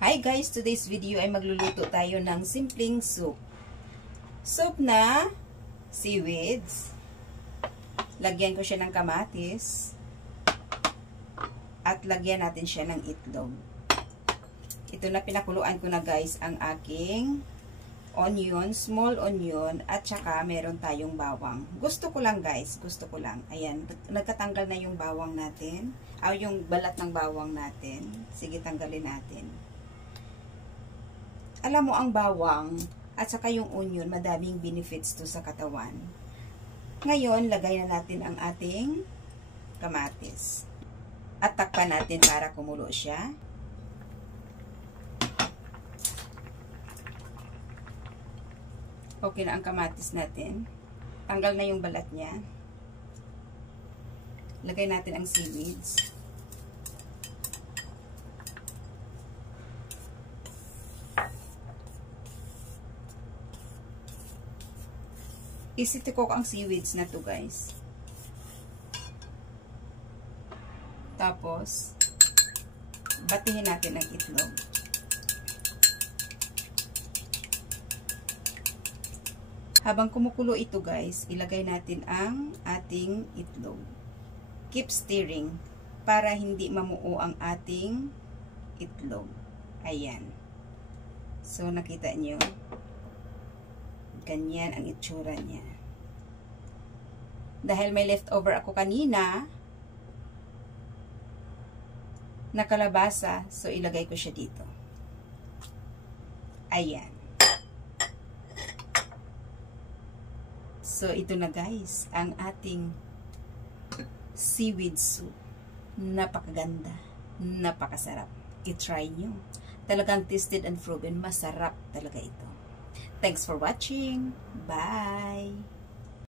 Hi guys! Today's video ay magluluto tayo ng simpleng soup. Soup na seaweeds. Lagyan ko siya ng kamatis. At lagyan natin siya ng itlog. Ito na pinakuluan ko na guys ang aking onion, small onion, at saka meron tayong bawang. Gusto ko lang guys, gusto ko lang. Ayan, nagkatanggal na yung bawang natin. Yung balat ng bawang natin. Sige, tanggalin natin. Alam mo, ang bawang at saka yung onion, madaming benefits to sa katawan. Ngayon, lagay na natin ang ating kamatis. At takpan natin para kumulo siya. Okay na ang kamatis natin. Tanggal na yung balat niya. Lagay natin ang seaweeds. Isitikok ang seaweeds na to guys. Tapos, batihin natin ang itlog. Habang kumukulo ito guys, ilagay natin ang ating itlog. Keep stirring para hindi mamuo ang ating itlog. Ayan. So, nakita nyo? Ganyan ang itsura niya. Dahil may leftover ako kanina na kalabasa, so ilagay ko siya dito. Ayan. So, ito na guys, ang ating seaweed soup. Napakaganda. Napakasarap. I-try nyo. Talagang tasted and proven. Masarap talaga ito. Thanks for watching. Bye!